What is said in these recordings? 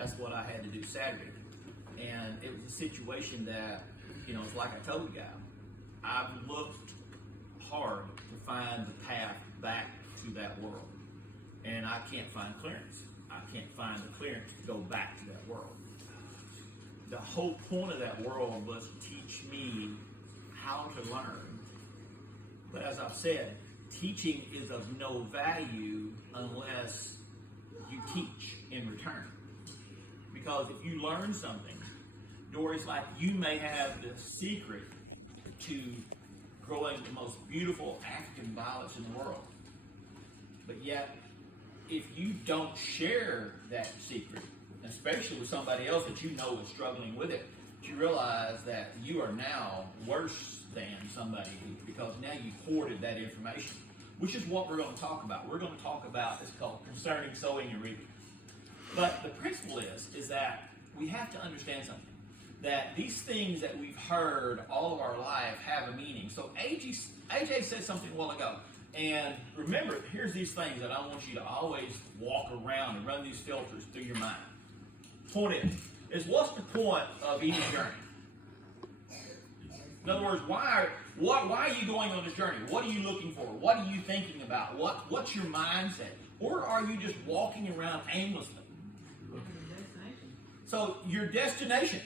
That's what I had to do Saturday. And it was a situation that, it's like I told you guys, I've looked hard to find the path back to that world. And I can't find clearance. I can't find the clearance to go back to that world. The whole point of that world was to teach me how to learn. But as I've said, teaching is of no value unless you teach in return. Because if you learn something, Dory's like, you may have the secret to growing the most beautiful African violets in the world. But yet, if you don't share that secret, especially with somebody else that you know is struggling with it, you realize that you are now worse than somebody because now you hoarded that information, which is what we're going to talk about. We're going to talk about, it's called concerning sowing and reaping. But the principle is that we have to understand something, that these things that we've heard all of our life have a meaning. So AJ said something a while ago, and remember, here's these things that I want you to always walk around and run these filters through your mind. Point is what's the point of each journey? In other words, why are you going on this journey? What are you looking for? What are you thinking about? What's your mindset? Or are you just walking around aimlessly? So your destination.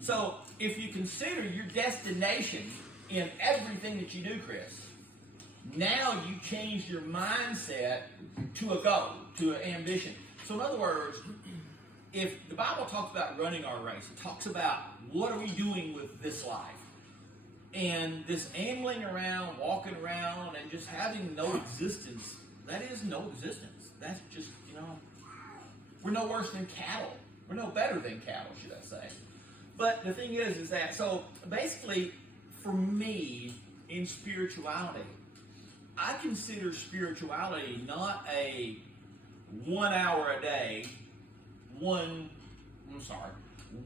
So if you consider your destination in everything that you do, Chris, now you change your mindset to a goal, to an ambition. So in other words, if the Bible talks about running our race, it talks about what are we doing with this life. And this ambling around, walking around, and just having no existence, that is no existence. That's just, we're no worse than cattle. We're no better than cattle, should I say. But the thing is that, so basically, for me, in spirituality, I consider spirituality not a 1 hour a day, 1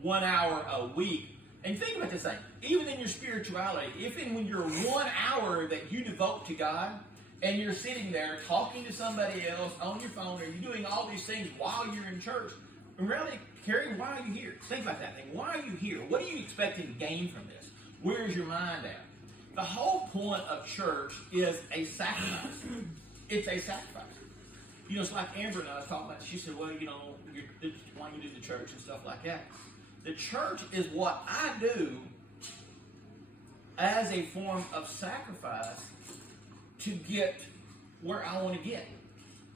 hour a week. And think about this thing, even in your spirituality, when your 1 hour that you devote to God, and you're sitting there talking to somebody else on your phone, or you're doing all these things while you're in church, and really, Carrie, why are you here? Think about that thing. Why are you here? What are you expecting to gain from this? Where's your mind at? The whole point of church is a sacrifice. It's a sacrifice. It's like Amber and I was talking about. She said, well, why you do the church and stuff like that. The church is what I do as a form of sacrifice to get where I want to get.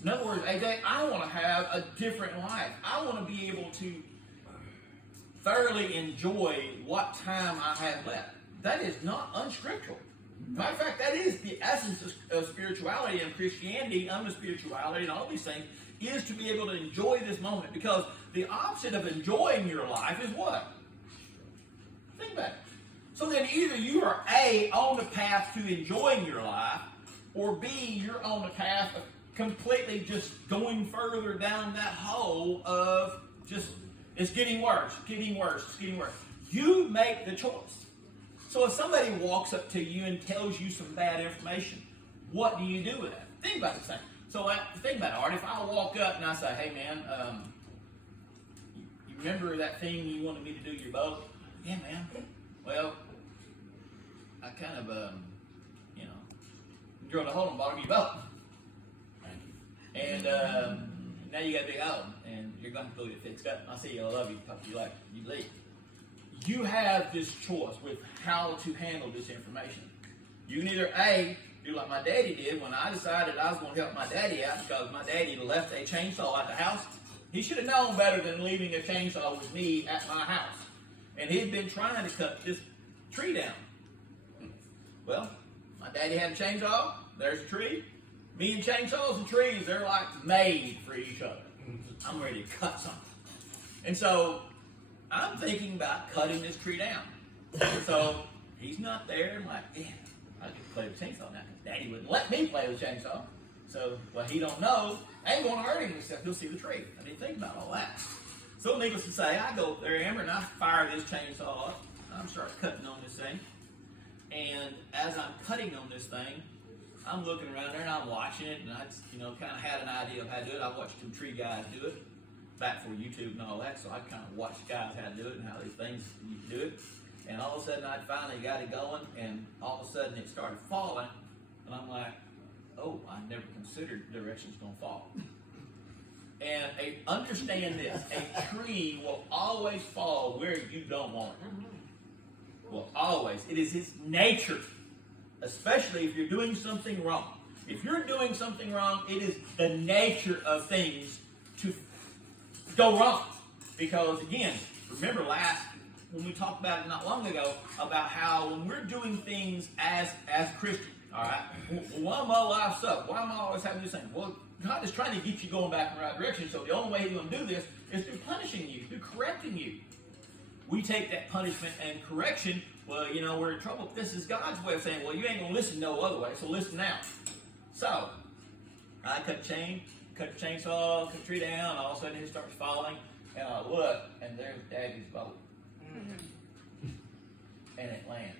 In other words, AJ, I want to have a different life. I want to be able to thoroughly enjoy what time I have left. That is not unscriptural. Matter of fact, that is the essence of spirituality and Christianity, under spirituality and all these things, is to be able to enjoy this moment. Because the opposite of enjoying your life is what? Think about it. So then either you are A, on the path to enjoying your life, or B, you're on the path of completely just going further down that hole of just, it's getting worse, getting worse, it's getting worse. You make the choice. So if somebody walks up to you and tells you some bad information, what do you do with that? Think about this thing. So think about it, Art. If I walk up and I say, hey man, you remember that thing you wanted me to do your boat? Yeah, man. Well, I kind of, drilled a hole in the bottom of your boat. And now you got a big hole, and you're going to go get it fixed up. I'll see you. I love you. Talk to you later. You leave. You have this choice with how to handle this information. You can either A, do like my daddy did when I decided I was going to help my daddy out because my daddy left a chainsaw at the house. He should have known better than leaving a chainsaw with me at my house. And he'd been trying to cut this tree down. Well, my daddy had a chainsaw. There's a tree. Me and chainsaws and trees, they're like made for each other. I'm ready to cut something. And so I'm thinking about cutting this tree down. So he's not there. I'm like, yeah, I get to play with chainsaw now. Daddy wouldn't let me play with chainsaw. So, well, he don't know. I ain't going to hurt him except he'll see the tree. I didn't think about all that. So needless to say, I go up there, Amber, and I fire this chainsaw up. I'm start cutting on this thing. And as I'm cutting on this thing, I'm looking around there and I'm watching it, and I just, kind of had an idea of how to do it. I watched some tree guys do it. back for YouTube and all that, so I kind of watched guys how to do it and how these things you do it. And all of a sudden, I finally got it going, and all of a sudden, it started falling. And I'm like, oh, I never considered the direction it's going to fall. And understand this, a tree will always fall where you don't want it. Will always. It is its nature, especially if you're doing something wrong. If you're doing something wrong, it is the nature of things to go wrong. Because, again, remember when we talked about it not long ago, about how when we're doing things as Christians, all right, why am my life suck? Why am I always having this thing? Well, God is trying to get you going back in the right direction, so the only way He's going to do this is through punishing you, through correcting you. We take that punishment and correction, well, we're in trouble. This is God's way of saying, well, you ain't going to listen no other way, so listen now. So, I cut the chainsaw, cut the tree down, all of a sudden it starts falling, and I look, and there's Daddy's boat. And it lands.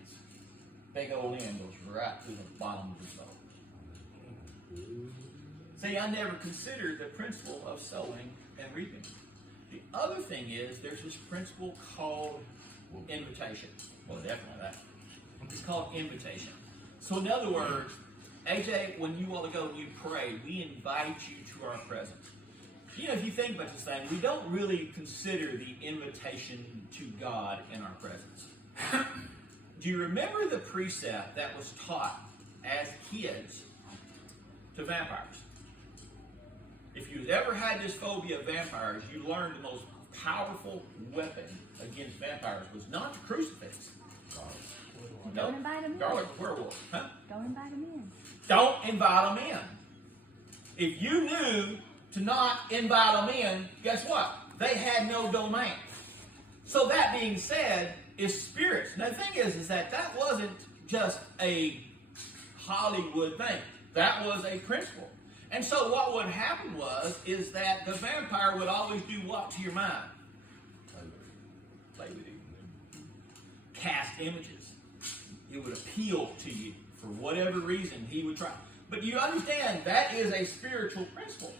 Big old end goes right to the bottom of the boat. See, I never considered the principle of sowing and reaping. The other thing is, there's this principle called invitation. Well, definitely that. It's called invitation. So in other words, AJ, when you want to go and you pray, we invite you to our presence. If you think about this thing, we don't really consider the invitation to God in our presence. Do you remember the precept that was taught as kids to vampires? If you've ever had this phobia of vampires, you learned the most powerful weapon against vampires was not the crucifix. Don't invite them in. Garlic werewolf. Huh? Don't invite them in. Don't invite them in. If you knew to not invite them in, guess what? They had no domain. So that being said, is spirits. Now the thing is that wasn't just a Hollywood thing. That was a principle. And so what would happen is that the vampire would always do what to your mind? Play with you. Cast images. It would appeal to you for whatever reason he would try. But you understand that is a spiritual principle.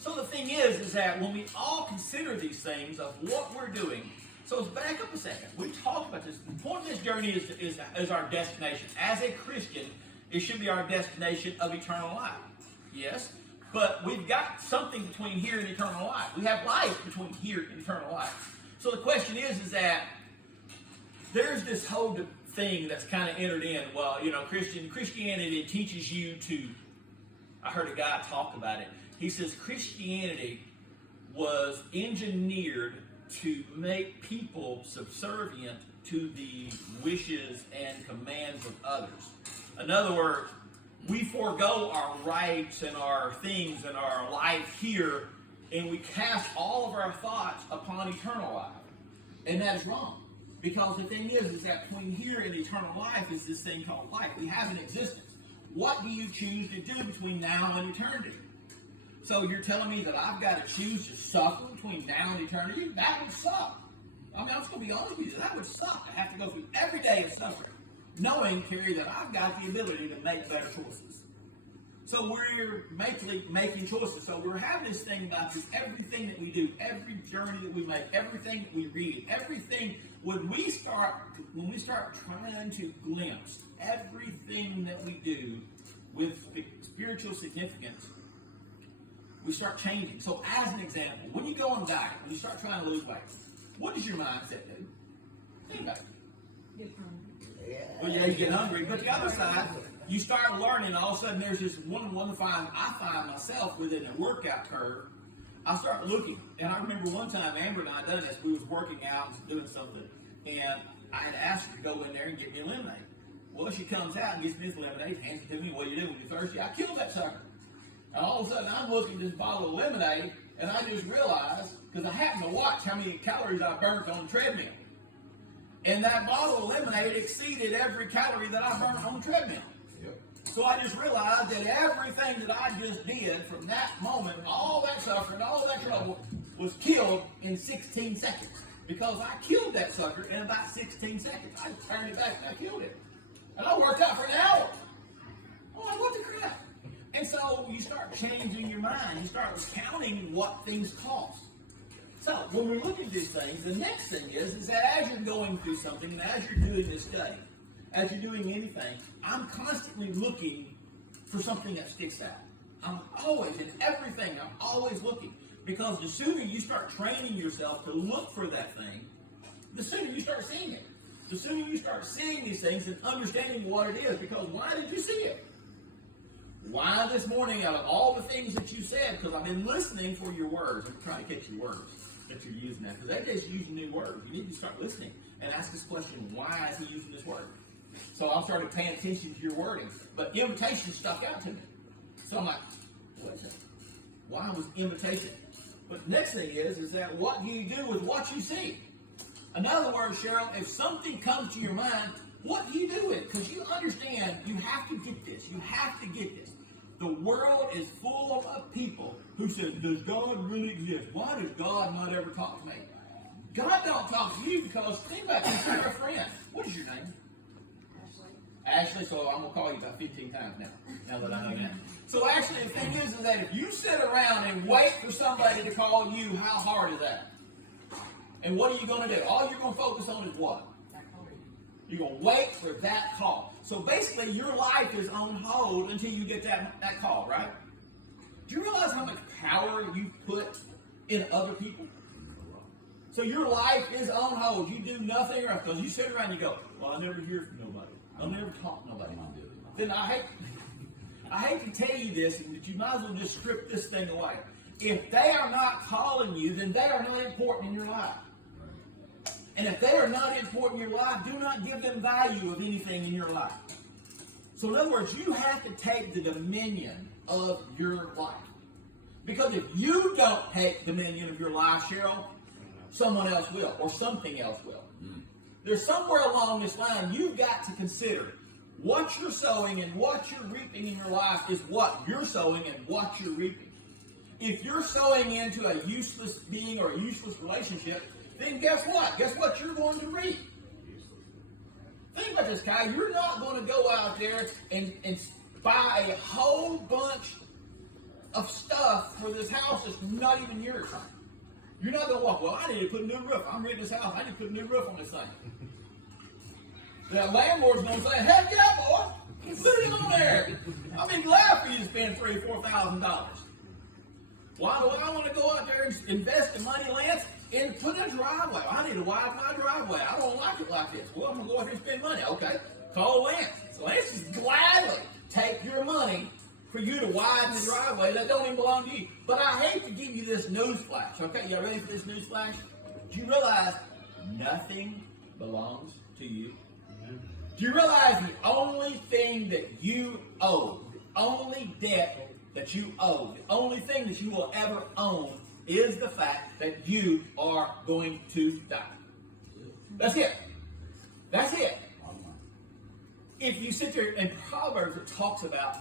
So the thing is that when we all consider these things of what we're doing, so let's back up a second. We talked about this. The point of this journey is our destination. As a Christian, it should be our destination of eternal life. Yes? But we've got something between here and eternal life. We have life between here and eternal life. So the question is that there's this whole thing that's kind of entered in. Well, Christianity teaches you to, I heard a guy talk about it. He says Christianity was engineered to make people subservient to the wishes and commands of others. In other words, we forego our rights and our things and our life here, and we cast all of our thoughts upon eternal life. And that is wrong. Because the thing is that between here and eternal life is this thing called life. We have an existence. What do you choose to do between now and eternity? So you're telling me that I've got to choose to suffer between now and eternity? That would suck. I'm just going to be honest with you. That would suck. I have to go through every day of suffering, knowing, Terry, that I've got the ability to make better choices. So we're making choices. So we're having this thing about this, everything that we do, every journey that we make, everything that we read, everything, when we start trying to glimpse everything that we do with the spiritual significance, we start changing. So as an example, when you go on a diet, when you start trying to lose weight, what does your mindset do? Think about it. Well, yeah, you get hungry. But the other side, you start learning, all of a sudden there's this I find myself within a workout curve. I start looking, and I remember one time Amber and I done this. We was working out and doing something, and I had asked her to go in there and get me a lemonade. Well, she comes out and gets me this lemonade, hands it to me. What do you do when you're thirsty? I killed that sucker. And all of a sudden I'm looking at this bottle of lemonade, and I just realized, because I happened to watch how many calories I burnt on the treadmill. And that bottle of lemonade exceeded every calorie that I burnt on the treadmill. Yep. So I just realized that everything that I just did from that moment, all that suffering, all that trouble, was killed in 16 seconds. Because I killed that sucker in about 16 seconds. I just turned it back and I killed it. And I worked out for an hour. I'm like, what the crap? And so you start changing your mind. You start counting what things cost. So when we look at these things, the next thing is that as you're going through something, and as you're doing this study, as you're doing anything, I'm constantly looking for something that sticks out. I'm always, in everything, I'm always looking. Because the sooner you start training yourself to look for that thing, the sooner you start seeing it. The sooner you start seeing these things and understanding what it is. Because why did you see it? Why this morning, out of all the things that you said, because I've been listening for your words. I'm trying to catch your words that you're using now. Because every day's using new words. You need to start listening and ask this question, why is he using this word? So I started paying attention to your wording. But invitation stuck out to me. So I'm like, what is it? Why was invitation? But the next thing is that what do you do with what you see? In other words, Cheryl, if something comes to your mind, what do you do with it? Because you understand you have to get this. You have to get this. The world is full of people who say, does God really exist? Why does God not ever talk to me? God don't talk to you because, think about it, you're a friend. What is your name? Ashley, so I'm going to call you about 15 times now that I know that. So actually, the thing is that if you sit around and wait for somebody to call you, how hard is that? And what are you going to do? All you're going to focus on is what? You're going to wait for that call. So basically, your life is on hold until you get that call, right? Do you realize how much power you put in other people? So your life is on hold. You do nothing else because you sit around and you go, well, I never hear from nobody. I'll never talk to nobody. Then I hate to tell you this, but you might as well just strip this thing away. If they are not calling you, then they are not important in your life. And if they are not important in your life, do not give them value of anything in your life. So in other words, you have to take the dominion of your life. Because if you don't take dominion of your life, Cheryl, someone else will, or something else will. There's somewhere along this line you've got to consider what you're sowing and what you're reaping in your life is what you're sowing and what you're reaping. If you're sowing into a useless being or a useless relationship, then guess what? Guess what you're going to reap? Think about this, Kai. You're not going to go out there and buy a whole bunch of stuff for this house that's not even yours. You're not going to walk, well, I need to put a new roof. I'm renting this house. I need to put a new roof on this thing. The landlord's going to say, heck yeah, boy. Put it on there. I'll be glad for you to spend $3,000 or $4,000. Why do I want to go out there and invest the money, Lance, and put a driveway? I need to widen my driveway. I don't like it like this. Well, I'm going to go out here and spend money. Okay, call Lance. So Lance is gladly take your money for you to widen the driveway that don't even belong to you. But I hate to give you this news flash. Okay, y'all ready for this news flash? Do you realize nothing belongs to you? Do you realize the only thing that you owe, the only debt that you owe, the only thing that you will ever own is the fact that you are going to die? That's it. That's it. If you sit there in Proverbs, it talks about,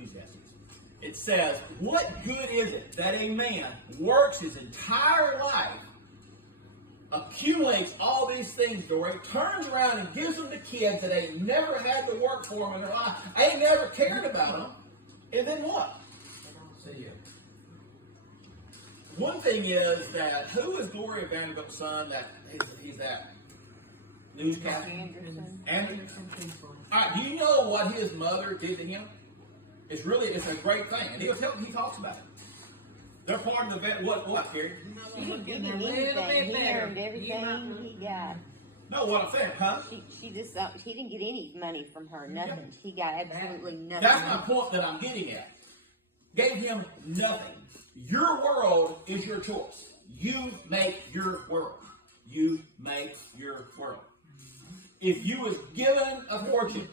Ecclesiastes. It says, what good is it that a man works his entire life, accumulates all these things, Dory, turns around and gives them to kids that ain't never had to work for them in their life, ain't never cared about them, and then what? See you. One thing is that, who is Gloria Vanderbilt's son? That he's that newscaster? Anderson. All right, do you know what his mother did to him? It's a great thing, and he talks about it. They're part of the what, Gary? He didn't get anything. He earned everything he got. No, what I'm saying, huh? She just he didn't get any money from her. Nothing. He got absolutely nothing. That's my point that I'm getting at. Gave him nothing. Your world is your choice. You make your world. You make your world. If you was given a fortune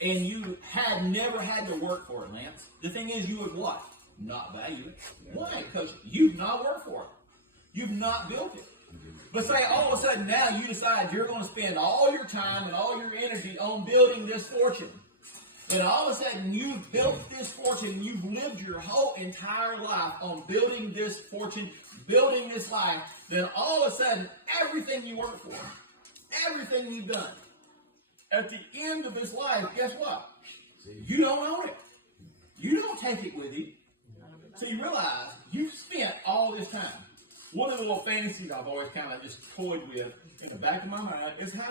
and you had never had to work for it, Lance, the thing is you would what? Not value it. Why? Because you've not worked for it. You've not built it. But say all of a sudden now you decide you're going to spend all your time and all your energy on building this fortune. And all of a sudden you've built this fortune, you've lived your whole entire life on building this fortune, building this life, then all of a sudden everything you work for, everything you've done, at the end of this life, guess what? You don't own it. You don't take it with you. So you realize you've spent all this time. One of the little fantasies I've always kind of just toyed with in the back of my mind is how